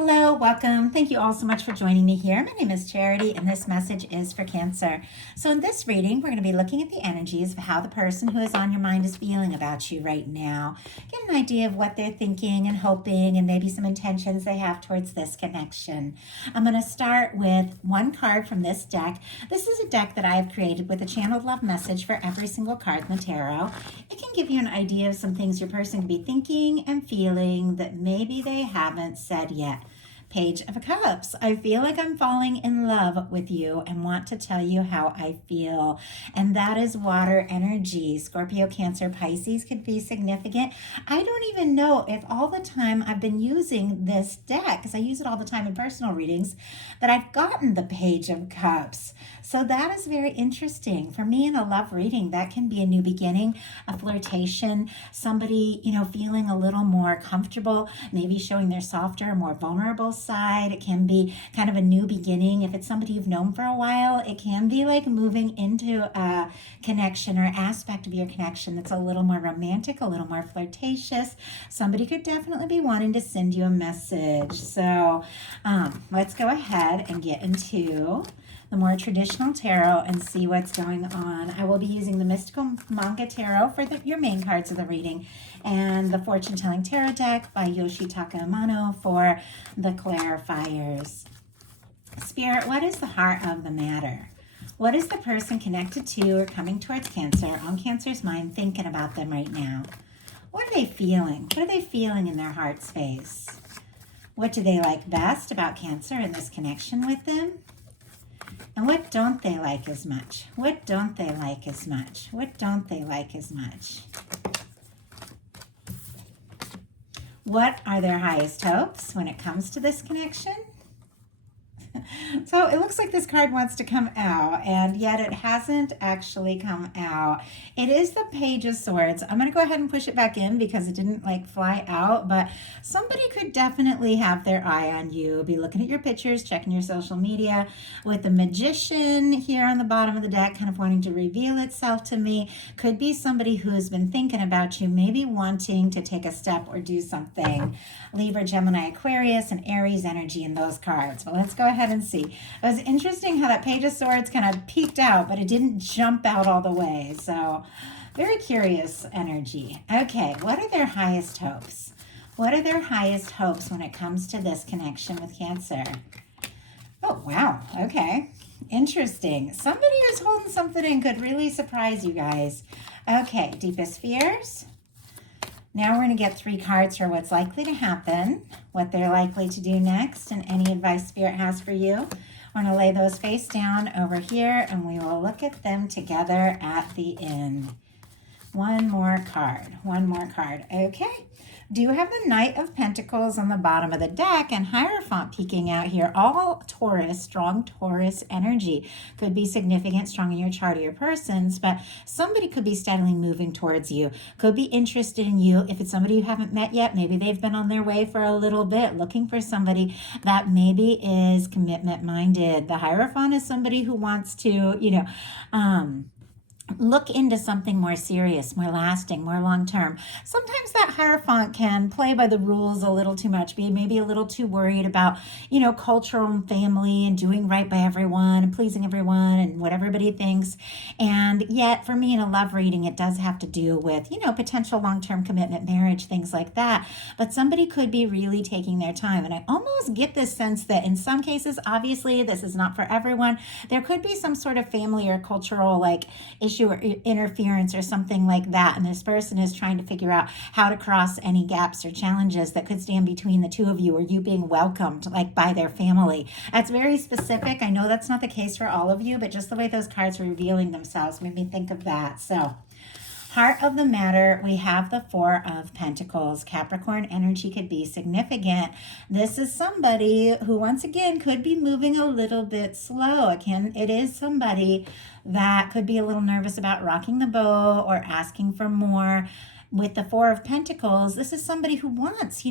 Hello, welcome. Thank you all so much for joining me here. My name is Charity, and this message is for Cancer. So, in this reading, we're going to be looking at the energies of how the person who is on your mind is feeling about you right now. Get an idea of what they're thinking and hoping, and maybe some intentions they have towards this connection. I'm going to start with one card from this deck. This is a deck that I have created with a channeled love message for every single card in the tarot. It can give you an idea of some things your person could be thinking and feeling that maybe they haven't said yet. Page of Cups. I feel like I'm falling in love with you and want to tell you how I feel. And that is water energy. Scorpio, Cancer, Pisces could be significant. I don't even know if all the time I've been using this deck, because I use it all the time in personal readings, that I've gotten the Page of Cups. So that is very interesting. For me in a love reading, that can be a new beginning, a flirtation, somebody, feeling a little more comfortable, maybe showing their softer, more vulnerable side. It can be kind of a new beginning. If it's somebody you've known for a while, it can be like moving into a connection or aspect of your connection that's a little more romantic, a little more flirtatious. Somebody could definitely be wanting to send you a message. So let's go ahead and get into the more traditional tarot and see what's going on. I will be using the Mystical Manga Tarot for your main cards of the reading, and the Fortune Telling Tarot deck by Yoshitaka Amano for the clarifiers. Spirit, what is the heart of the matter? What is the person connected to or coming towards Cancer, on Cancer's mind, thinking about them right now? What are they feeling? What are they feeling in their heart space? What do they like best about Cancer and this connection with them? And what don't they like as much? What don't they like as much? What don't they like as much? What are their highest hopes when it comes to this connection? So it looks like this card wants to come out, and yet it hasn't actually come out. It is the Page of Swords. I'm going to go ahead and push it back in because it didn't fly out, but somebody could definitely have their eye on you, be looking at your pictures, checking your social media, with the Magician here on the bottom of the deck kind of wanting to reveal itself to me. Could be somebody who has been thinking about you, maybe wanting to take a step or do something. Libra, Gemini, Aquarius, and Aries energy in those cards. Well, let's go ahead and see. It was interesting how that Page of Swords kind of peeked out, but it didn't jump out all the way. So very curious energy. Okay, what are their highest hopes? What are their highest hopes when it comes to this connection with Cancer? Oh, wow. Okay. Interesting. Somebody who's holding something in could really surprise you guys. Okay, deepest fears. Now we're going to get 3 cards for what's likely to happen, what they're likely to do next, and any advice Spirit has for you. We're going to lay those face down over here, and we will look at them together at the end. One more card. Okay. Do you have the Knight of Pentacles on the bottom of the deck and Hierophant peeking out here? All Taurus, strong Taurus energy. Could be significant, strong in your chart or your person's, but somebody could be steadily moving towards you. Could be interested in you. If it's somebody you haven't met yet, maybe they've been on their way for a little bit, looking for somebody that maybe is commitment-minded. The Hierophant is somebody who wants to, look into something more serious, more lasting, more long-term. Sometimes that Hierophant can play by the rules a little too much, be maybe a little too worried about, cultural and family and doing right by everyone and pleasing everyone and what everybody thinks. And yet for me in a love reading, it does have to do with, potential long-term commitment, marriage, things like that. But somebody could be really taking their time. And I almost get this sense that in some cases, obviously this is not for everyone, there could be some sort of family or cultural issue or interference or something like that, and this person is trying to figure out how to cross any gaps or challenges that could stand between the two of you or you being welcomed by their family. That's very specific. I know that's not the case for all of you, but just the way those cards were revealing themselves made me think of that. So heart of the matter, we have the 4 of Pentacles. Capricorn energy could be significant. This is somebody who, once again, could be moving a little bit slow. It is somebody that could be a little nervous about rocking the boat or asking for more. With the 4 of Pentacles, this is somebody who wants,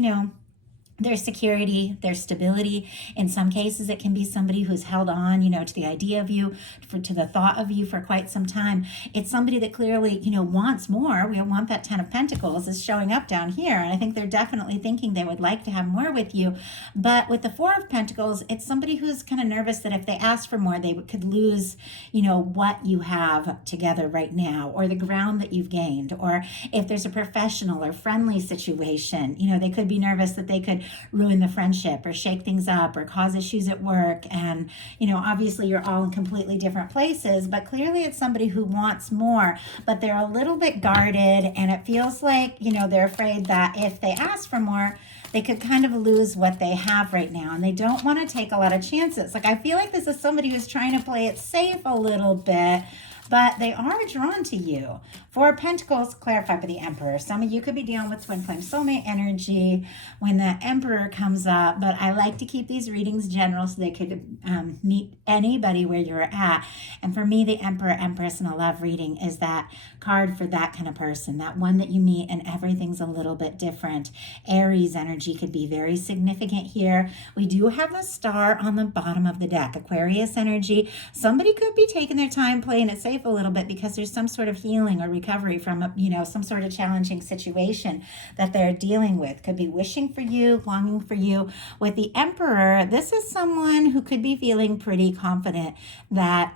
their security, their stability. In some cases, it can be somebody who's held on, to the idea of you, to the thought of you for quite some time. It's somebody that clearly, wants more. We want that 10 of Pentacles is showing up down here. And I think they're definitely thinking they would like to have more with you. But with the 4 of Pentacles, it's somebody who's kind of nervous that if they ask for more, they could lose, what you have together right now, or the ground that you've gained. Or if there's a professional or friendly situation, they could be nervous that they could ruin the friendship or shake things up or cause issues at work. And, obviously you're all in completely different places, but clearly it's somebody who wants more, but they're a little bit guarded. And it feels like, they're afraid that if they ask for more, they could kind of lose what they have right now. And they don't want to take a lot of chances. Like, I feel like this is somebody who's trying to play it safe a little bit, but they are drawn to you. 4 of Pentacles clarified by the Emperor. Some of you could be dealing with twin flame soulmate energy when the Emperor comes up, but I like to keep these readings general so they could meet anybody where you're at. And for me, the Emperor, Empress, and a love reading is that card for that kind of person, that one that you meet and everything's a little bit different. Aries energy could be very significant here. We do have the star on the bottom of the deck. Aquarius energy, somebody could be taking their time playing it safe a little bit because there's some sort of healing or recovery from some sort of challenging situation that they're dealing with. Could be wishing for you, longing for you. With the Emperor, this is someone who could be feeling pretty confident that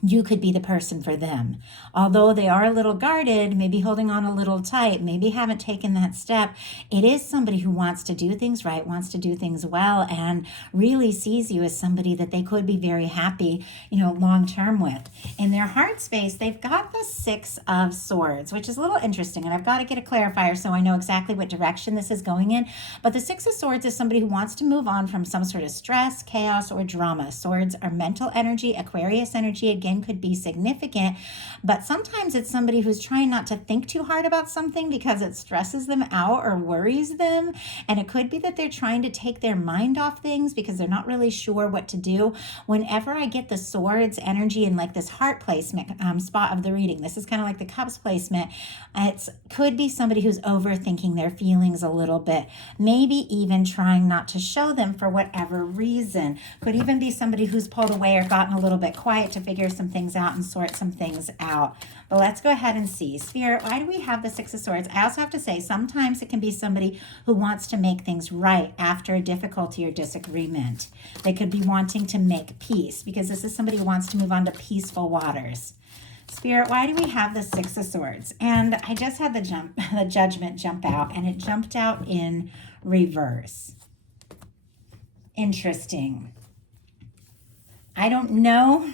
you could be the person for them. Although they are a little guarded, maybe holding on a little tight, maybe haven't taken that step, it is somebody who wants to do things right, wants to do things well, and really sees you as somebody that they could be very happy, long term with. In their heart space, they've got the 6 of Swords, which is a little interesting, and I've got to get a clarifier so I know exactly what direction this is going in. But the 6 of Swords is somebody who wants to move on from some sort of stress, chaos, or drama. Swords are mental energy. Aquarius energy, again, could be significant, but sometimes it's somebody who's trying not to think too hard about something because it stresses them out or worries them. And it could be that they're trying to take their mind off things because they're not really sure what to do. Whenever I get the Swords energy in like this heart placement spot of the reading, this is kind of like the Cups placement. It could be somebody who's overthinking their feelings a little bit, maybe even trying not to show them for whatever reason. Could even be somebody who's pulled away or gotten a little bit quiet to figure some things out and sort some things out. But let's go ahead and see. Spirit, why do we have the 6 of Swords? I also have to say, sometimes it can be somebody who wants to make things right after a difficulty or disagreement. They could be wanting to make peace because this is somebody who wants to move on to peaceful waters. Spirit, why do we have the 6 of Swords? And I just had the Judgment jump out, and it jumped out in reverse. Interesting. I don't know.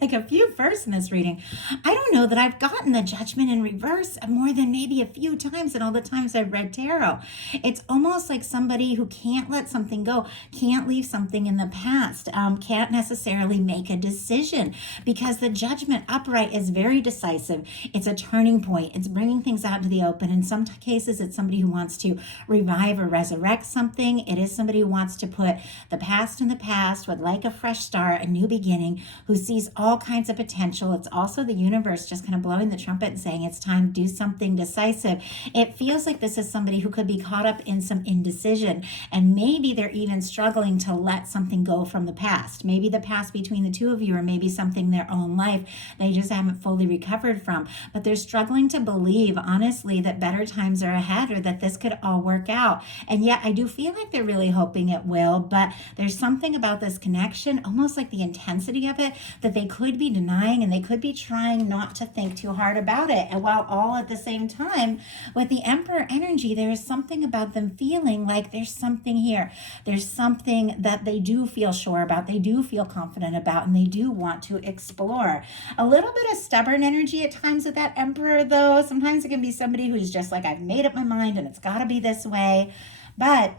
Like a few firsts in this reading. I don't know that I've gotten the Judgment in reverse more than maybe a few times in all the times I've read tarot. It's almost like somebody who can't let something go, can't leave something in the past, can't necessarily make a decision because the Judgment upright is very decisive. It's a turning point. It's bringing things out to the open. In some cases, it's somebody who wants to revive or resurrect something. It is somebody who wants to put the past in the past, would like a fresh start, a new beginning, who sees all kinds of potential. It's also the universe just kind of blowing the trumpet and saying it's time to do something decisive. It feels like this is somebody who could be caught up in some indecision, and maybe they're even struggling to let something go from the past. Maybe the past between the two of you, or maybe something in their own life they just haven't fully recovered from, but they're struggling to believe, honestly, that better times are ahead or that this could all work out. And yet I do feel like they're really hoping it will, but there's something about this connection, almost like the intensity of it, that they could be denying, and they could be trying not to think too hard about it. And while all at the same time, with the Emperor energy, there is something about them feeling like there's something here. There's something that they do feel sure about, they do feel confident about, and they do want to explore. A little bit of stubborn energy at times with that Emperor, though. Sometimes it can be somebody who's just like, I've made up my mind and it's got to be this way. But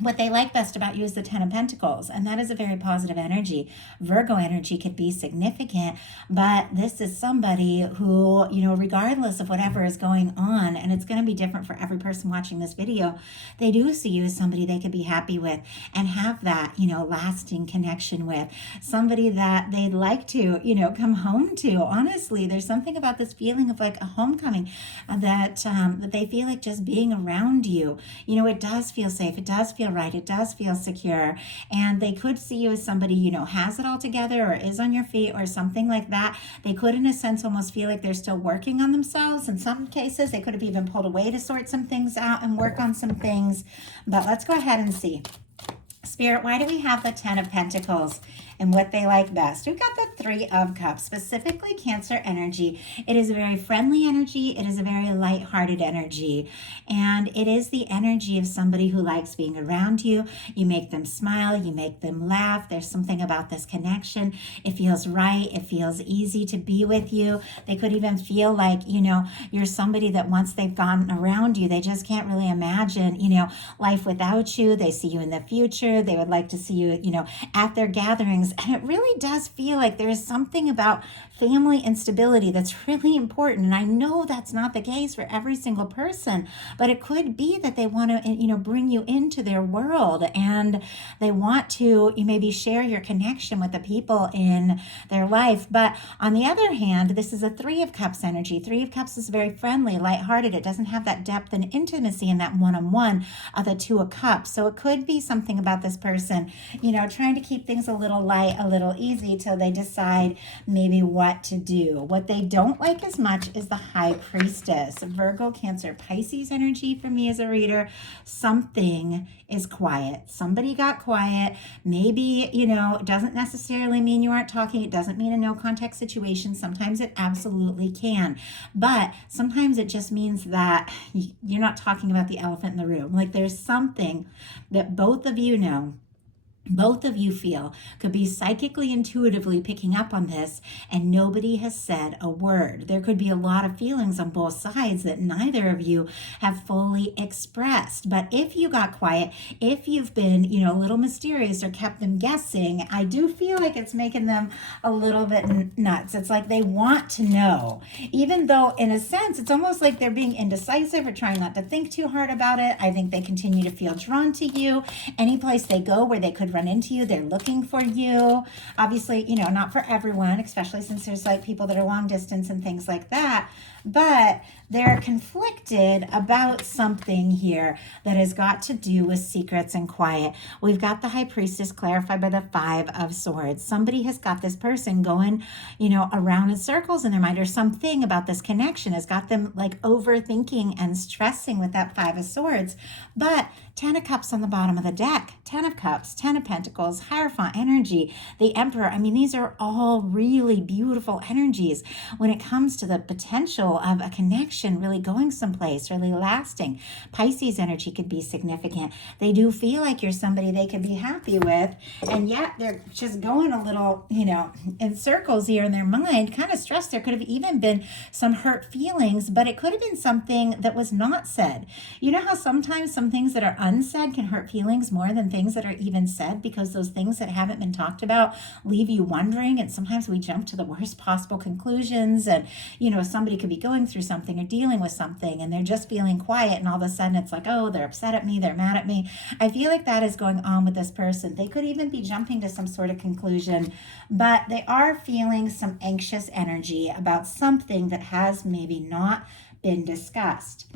What they like best about you is the Ten of Pentacles, and that is a very positive energy. Virgo energy could be significant, but this is somebody who, regardless of whatever is going on, and it's going to be different for every person watching this video, they do see you as somebody they could be happy with and have that, lasting connection with. Somebody that they'd like to, come home to. Honestly, there's something about this feeling of like a homecoming that they feel like just being around you. It does feel safe. It does feel right. It does feel secure. And they could see you as somebody, has it all together or is on your feet or something like that. They could, in a sense, almost feel like they're still working on themselves. In some cases, they could have even pulled away to sort some things out and work on some things. But let's go ahead and see. Spirit, why do we have the Ten of Pentacles and what they like best? We've got the Three of Cups, specifically Cancer energy. It is a very friendly energy. It is a very lighthearted energy. And it is the energy of somebody who likes being around you. You make them smile. You make them laugh. There's something about this connection. It feels right. It feels easy to be with you. They could even feel like, you're somebody that once they've gone around you, they just can't really imagine, life without you. They see you in the future. They would like to see you, at their gatherings. And it really does feel like there is something about family instability that's really important. And I know that's not the case for every single person, but it could be that they want to, bring you into their world and they want to maybe share your connection with the people in their life. But on the other hand, this is a Three of Cups energy. Three of Cups is very friendly, lighthearted. It doesn't have that depth and intimacy in that one-on-one of the Two of Cups. So it could be something about this person, trying to keep things a little light, a little easy till they decide maybe what to do. What they don't like as much is the High Priestess. Virgo, Cancer, Pisces energy for me as a reader. Something is quiet. Somebody got quiet. Maybe, it doesn't necessarily mean you aren't talking. It doesn't mean a no contact situation. Sometimes it absolutely can. But sometimes it just means that you're not talking about the elephant in the room. Like there's something that both of you know, both of you feel could be psychically, intuitively picking up on this, and nobody has said a word. There could be a lot of feelings on both sides that neither of you have fully expressed. But if you got quiet, if you've been, a little mysterious or kept them guessing, I do feel like it's making them a little bit nuts. It's like they want to know, even though in a sense, it's almost like they're being indecisive or trying not to think too hard about it. I think they continue to feel drawn to you. Any place they go where they could run into you, they're looking for you. Obviously, not for everyone, especially since there's like people that are long distance and things like that, but they're conflicted about something here that has got to do with secrets and quiet. We've got the High Priestess clarified by the Five of Swords. Somebody has got this person going, around in circles in their mind, or something about this connection has got them like overthinking and stressing with that Five of Swords. But Ten of Cups on the bottom of the deck, Ten of Cups, Ten of Pentacles, Hierophant energy, the Emperor. I mean, these are all really beautiful energies when it comes to the potential of a connection really going someplace, really lasting. Pisces energy could be significant. They do feel like you're somebody they could be happy with, and yet they're just going a little, in circles here in their mind, kind of stressed. There could have even been some hurt feelings, but it could have been something that was not said. You know how sometimes some things that are unsaid can hurt feelings more than things that are even said, because those things that haven't been talked about leave you wondering, and sometimes we jump to the worst possible conclusions. And somebody could be going through something or dealing with something and they're just feeling quiet, and all of a sudden it's like, oh, they're upset at me, they're mad at me. I feel like that is going on with this person. They could even be jumping to some sort of conclusion, but they are feeling some anxious energy about something that has maybe not been discussed.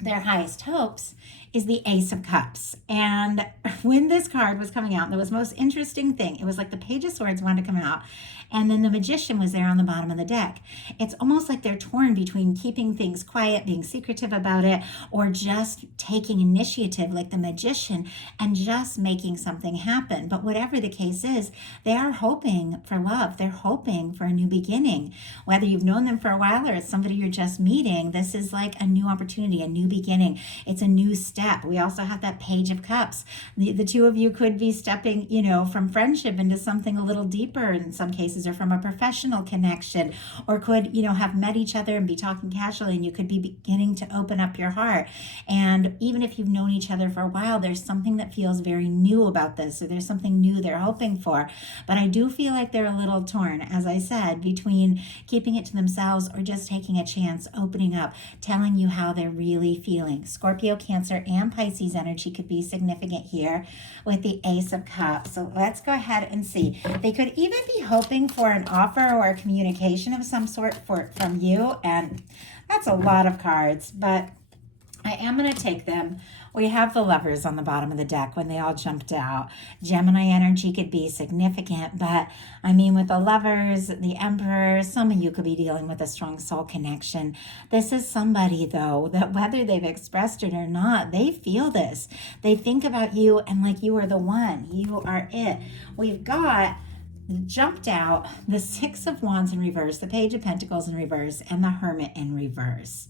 Their highest hopes is the Ace of Cups. And when this card was coming out, the most interesting thing, it was like the Page of Swords wanted to come out, and then the Magician was there on the bottom of the deck. It's almost like they're torn between keeping things quiet, being secretive about it, or just taking initiative like the Magician and just making something happen. But whatever the case is, they are hoping for love. They're hoping for a new beginning. Whether you've known them for a while or it's somebody you're just meeting, this is like a new opportunity, a new beginning. It's a new step. step. We also have that Page of Cups. The two of you could be stepping, from friendship into something a little deeper in some cases, or from a professional connection, or could, have met each other and be talking casually, and you could be beginning to open up your heart. And even if you've known each other for a while, there's something that feels very new about this, or there's something new they're hoping for. But I do feel like they're a little torn, as I said, between keeping it to themselves or just taking a chance, opening up, telling you how they're really feeling. Scorpio, Cancer, and Pisces energy could be significant here with the Ace of Cups. So let's go ahead and see. They could even be hoping for an offer or a communication of some sort from you, and that's a lot of cards, but I am going to take them. We have the Lovers on the bottom of the deck when they all jumped out. Gemini energy could be significant, but I mean, with the Lovers, the Emperor, some of you could be dealing with a strong soul connection. This is somebody, though, that whether they've expressed it or not, they feel this. They think about you and like you are the one. You are it. We've got jumped out the Six of Wands in reverse, the Page of Pentacles in reverse, and the Hermit in reverse.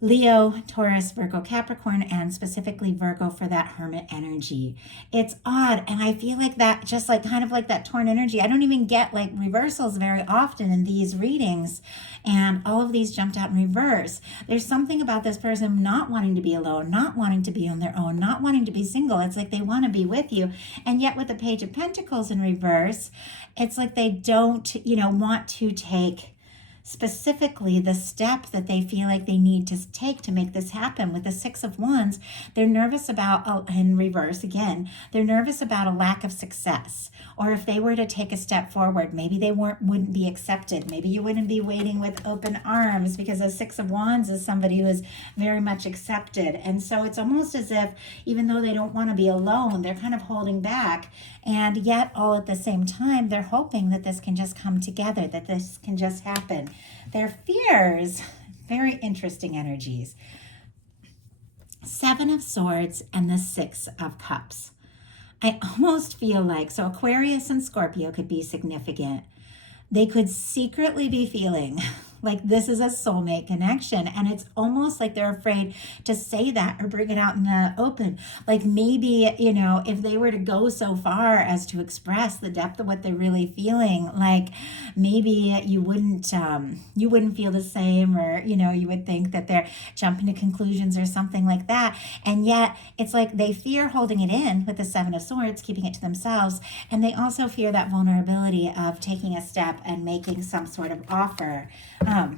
Leo, Taurus, Virgo, Capricorn, and specifically Virgo for that Hermit energy. It's odd, and I feel like that, just like kind of like that torn energy. I don't even get like reversals very often in these readings, and all of these jumped out in reverse. There's something about this person not wanting to be alone, not wanting to be on their own, not wanting to be single. It's like they want to be with you, and yet with the Page of Pentacles in reverse, it's like they don't, want to take specifically the step that they feel like they need to take to make this happen. With the Six of Wands, they're nervous about, in reverse again, they're nervous about a lack of success. Or if they were to take a step forward, maybe they wouldn't be accepted. Maybe you wouldn't be waiting with open arms, because the Six of Wands is somebody who is very much accepted. And so it's almost as if, even though they don't want to be alone, they're kind of holding back. And yet, all at the same time, they're hoping that this can just come together, that this can just happen. Their fears, very interesting energies. Seven of Swords and the Six of Cups. I almost feel like, so Aquarius and Scorpio could be significant. They could secretly be feeling like this is a soulmate connection, and it's almost like they're afraid to say that or bring it out in the open. Like maybe, if they were to go so far as to express the depth of what they're really feeling, like maybe you wouldn't feel the same, or you would think that they're jumping to conclusions or something like that. And yet it's like they fear holding it in with the Seven of Swords, keeping it to themselves, and they also fear that vulnerability of taking a step and making some sort of offer.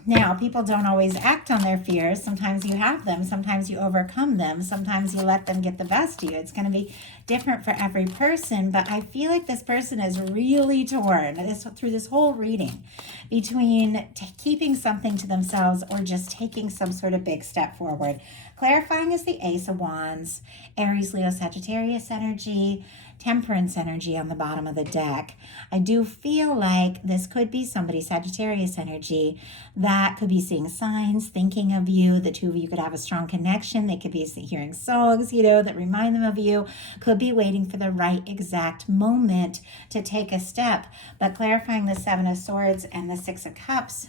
Now, people don't always act on their fears. Sometimes you have them. Sometimes you overcome them. Sometimes you let them get the best of you. It's going to be different for every person, but I feel like this person is really torn through this whole reading between keeping something to themselves or just taking some sort of big step forward. Clarifying is the Ace of Wands, Aries, Leo, Sagittarius energy, Temperance energy on the bottom of the deck. I do feel like this could be somebody, Sagittarius energy, that could be seeing signs, thinking of you. The two of you could have a strong connection. They could be hearing songs, that remind them of you. Could be waiting for the right exact moment to take a step. But clarifying the Seven of Swords and the Six of Cups,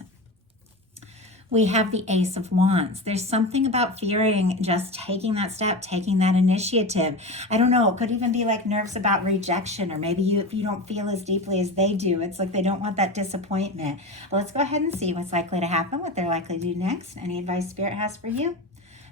we have the Ace of Wands. There's something about fearing just taking that step, taking that initiative. I don't know. It could even be like nerves about rejection, or maybe if you don't feel as deeply as they do, it's like they don't want that disappointment. But let's go ahead and see what's likely to happen, what they're likely to do next. Any advice Spirit has for you?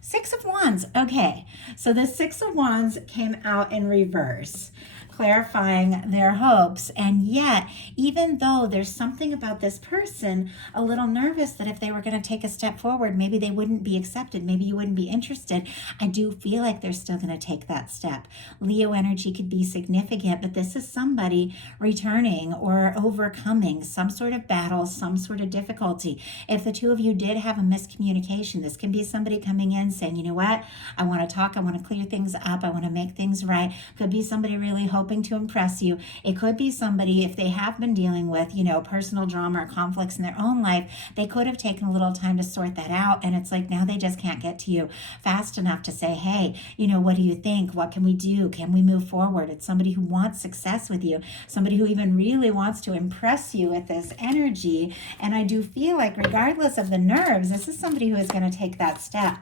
Six of Wands. Okay, so the Six of Wands came out in reverse, clarifying their hopes. And yet, even though there's something about this person a little nervous that if they were going to take a step forward, maybe they wouldn't be accepted, maybe you wouldn't be interested, I do feel like they're still going to take that step. Leo energy could be significant, but this is somebody returning or overcoming some sort of battle, some sort of difficulty. If the two of you did have a miscommunication, this can be somebody coming in saying, you know what, I want to talk, I want to clear things up, I want to make things right. Could be somebody really hoping to impress you. It could be somebody, if they have been dealing with, personal drama or conflicts in their own life, they could have taken a little time to sort that out. And it's like now they just can't get to you fast enough to say, hey, what do you think? What can we do? Can we move forward? It's somebody who wants success with you, somebody who even really wants to impress you with this energy. And I do feel like regardless of the nerves, this is somebody who is going to take that step.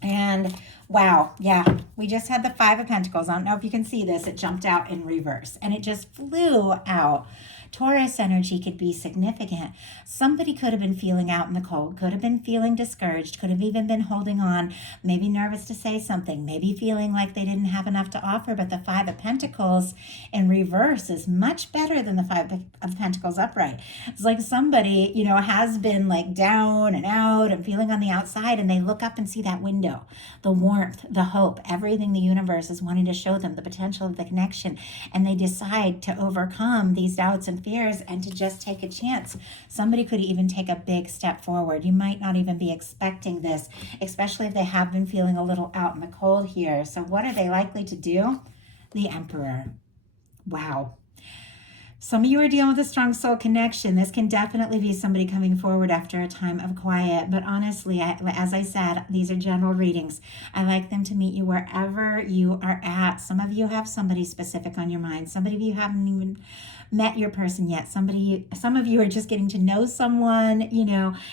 And Wow. Yeah. We just had the Five of Pentacles. I don't know if you can see this. It jumped out in reverse and it just flew out. Taurus energy could be significant. Somebody could have been feeling out in the cold, could have been feeling discouraged, could have even been holding on, maybe nervous to say something, maybe feeling like they didn't have enough to offer. But the Five of Pentacles in reverse is much better than the Five of Pentacles upright. It's like somebody, has been like down and out and feeling on the outside, and they look up and see that window, the warmth, the hope, everything the universe is wanting to show them, the potential of the connection, and they decide to overcome these doubts and fears and to just take a chance. Somebody could even take a big step forward. You might not even be expecting this, especially if they have been feeling a little out in the cold here. So what are they likely to do? The Emperor. Wow. Some of you are dealing with a strong soul connection. This can definitely be somebody coming forward after a time of quiet. But honestly, as I said, these are general readings. I like them to meet you wherever you are at. Some of you have somebody specific on your mind. Some of you haven't even met your person yet. Some of you are just getting to know someone.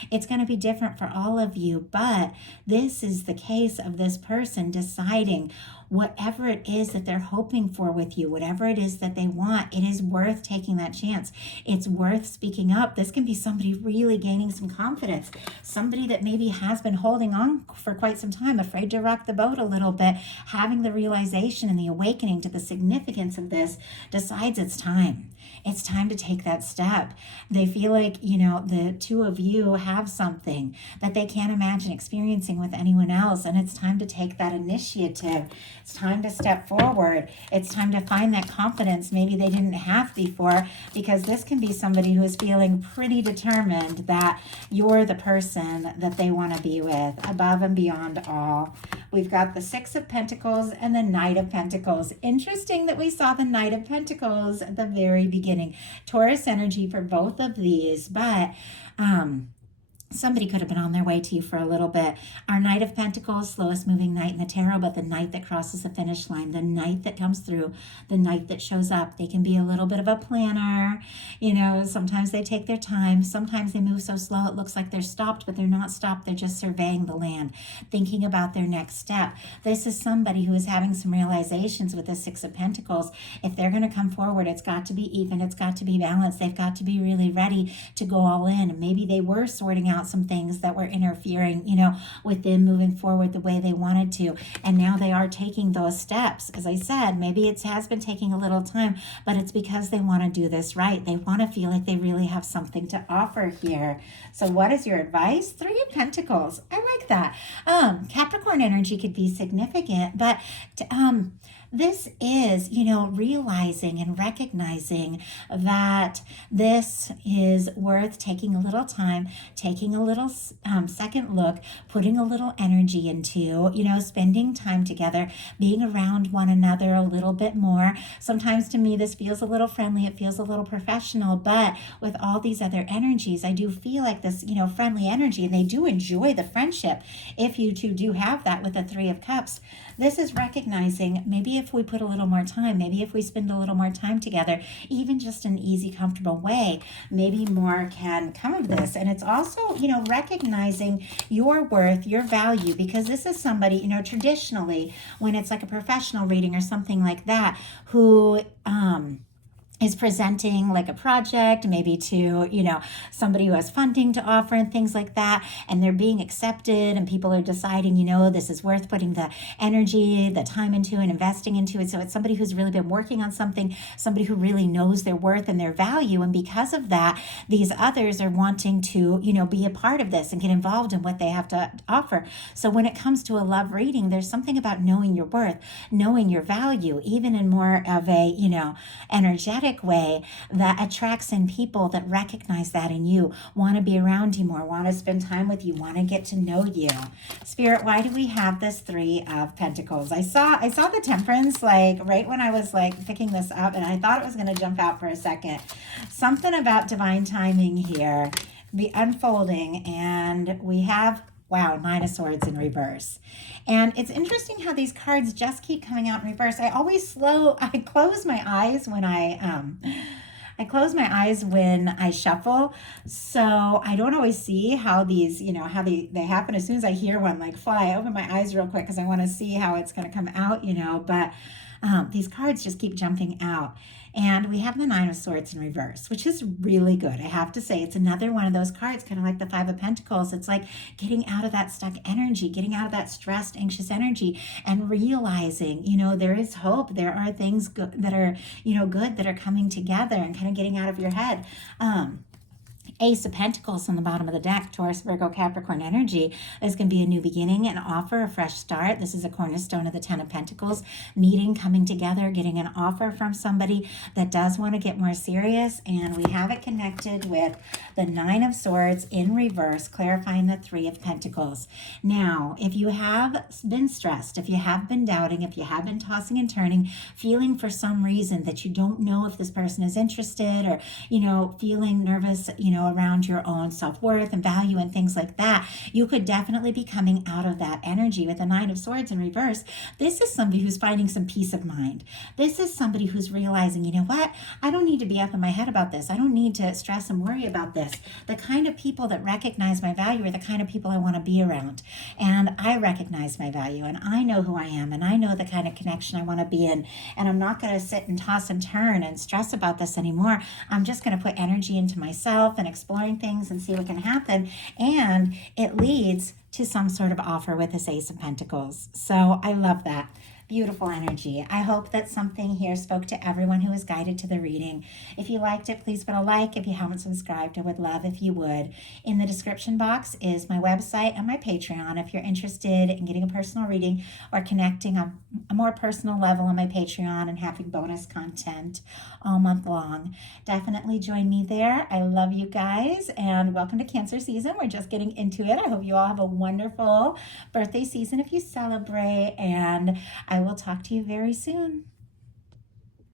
It's going to be different for all of you. But this is the case of this person deciding whatever it is that they're hoping for with you, whatever it is that they want, it is worth taking that chance. It's worth speaking up. This can be somebody really gaining some confidence, somebody that maybe has been holding on for quite some time, afraid to rock the boat a little bit, having the realization and the awakening to the significance of this, decides it's time. It's time to take that step. They feel like, the two of you have something that they can't imagine experiencing with anyone else. And it's time to take that initiative. It's time to step forward. It's time to find that confidence maybe they didn't have before, because this can be somebody who is feeling pretty determined that you're the person that they want to be with, above and beyond all. We've got the Six of Pentacles and the Knight of Pentacles. Interesting that we saw the Knight of Pentacles at the very beginning. Taurus energy for both of these, but somebody could have been on their way to you for a little bit. Our Knight of Pentacles, slowest moving knight in the tarot, but the knight that crosses the finish line, the knight that comes through, the knight that shows up. They can be a little bit of a planner. Sometimes they take their time. Sometimes they move so slow it looks like they're stopped, but they're not stopped. They're just surveying the land, thinking about their next step. This is somebody who is having some realizations with the Six of Pentacles. If they're going to come forward, it's got to be even. It's got to be balanced. They've got to be really ready to go all in. Maybe they were sorting out some things that were interfering, with them moving forward the way they wanted to. And now they are taking those steps. As I said, maybe it has been taking a little time, but it's because they want to do this right. They want to feel like they really have something to offer here. So what is your advice? Three of Pentacles. I like that. Capricorn energy could be significant, but this is, realizing and recognizing that this is worth taking a little time, taking a little second look, putting a little energy into, spending time together, being around one another a little bit more. Sometimes to me, this feels a little friendly. It feels a little professional, but with all these other energies, I do feel like this, friendly energy, and they do enjoy the friendship. If you two do have that with the Three of Cups, this is recognizing maybe if we put a little more time, maybe if we spend a little more time together, even just an easy, comfortable way, maybe more can come of this. And it's also, recognizing your worth, your value, because this is somebody, traditionally, when it's like a professional reading or something like that, who, is presenting like a project, maybe to, somebody who has funding to offer and things like that, and they're being accepted and people are deciding, this is worth putting the energy, the time into and investing into it. So it's somebody who's really been working on something, somebody who really knows their worth and their value. And because of that, these others are wanting to, be a part of this and get involved in what they have to offer. So when it comes to a love reading, there's something about knowing your worth, knowing your value, even in more of a, energetic way that attracts in people that recognize that in you, want to be around you more, want to spend time with you, want to get to know you. Spirit, why do we have this Three of Pentacles? I saw the Temperance right when I was picking this up, and I thought it was going to jump out for a second. Something about divine timing here, be unfolding, and we have Nine of Swords in reverse. And it's interesting how these cards just keep coming out in reverse. I close my eyes when I close my eyes when I shuffle, so I don't always see how these, how they happen. As soon as I hear one like fly, I open my eyes real quick because I want to see how it's going to come out, but these cards just keep jumping out. And we have the Nine of Swords in reverse, which is really good. I have to say, it's another one of those cards, kind of like the Five of Pentacles. It's like getting out of that stuck energy, getting out of that stressed, anxious energy, and realizing, there is hope. There are things that are, good that are coming together, and kind of getting out of your head. Ace of Pentacles on the bottom of the deck, Taurus, Virgo, Capricorn energy. There's going to be a new beginning, an offer, a fresh start. This is a cornerstone of the Ten of Pentacles. Meeting, coming together, getting an offer from somebody that does want to get more serious. And we have it connected with the Nine of Swords in reverse, clarifying the Three of Pentacles. Now, if you have been stressed, if you have been doubting, if you have been tossing and turning, feeling for some reason that you don't know if this person is interested, or, feeling nervous, around your own self-worth and value and things like that, you could definitely be coming out of that energy with the Nine of Swords in reverse. This is somebody who's finding some peace of mind. This is somebody who's realizing, what? I don't need to be up in my head about this. I don't need to stress and worry about this. The kind of people that recognize my value are the kind of people I want to be around. And I recognize my value, and I know who I am, and I know the kind of connection I want to be in. And I'm not going to sit and toss and turn and stress about this anymore. I'm just going to put energy into myself and exploring things and see what can happen. And it leads to some sort of offer with this Ace of Pentacles. So I love that. Beautiful energy. I hope that something here spoke to everyone who was guided to the reading. If you liked it, please put a like. If you haven't subscribed, I would love if you would. In the description box is my website and my Patreon. If you're interested in getting a personal reading or connecting on a more personal level on my Patreon and having bonus content all month long, definitely join me there. I love you guys, and welcome to Cancer season. We're just getting into it. I hope you all have a wonderful birthday season if you celebrate, and I will talk to you very soon.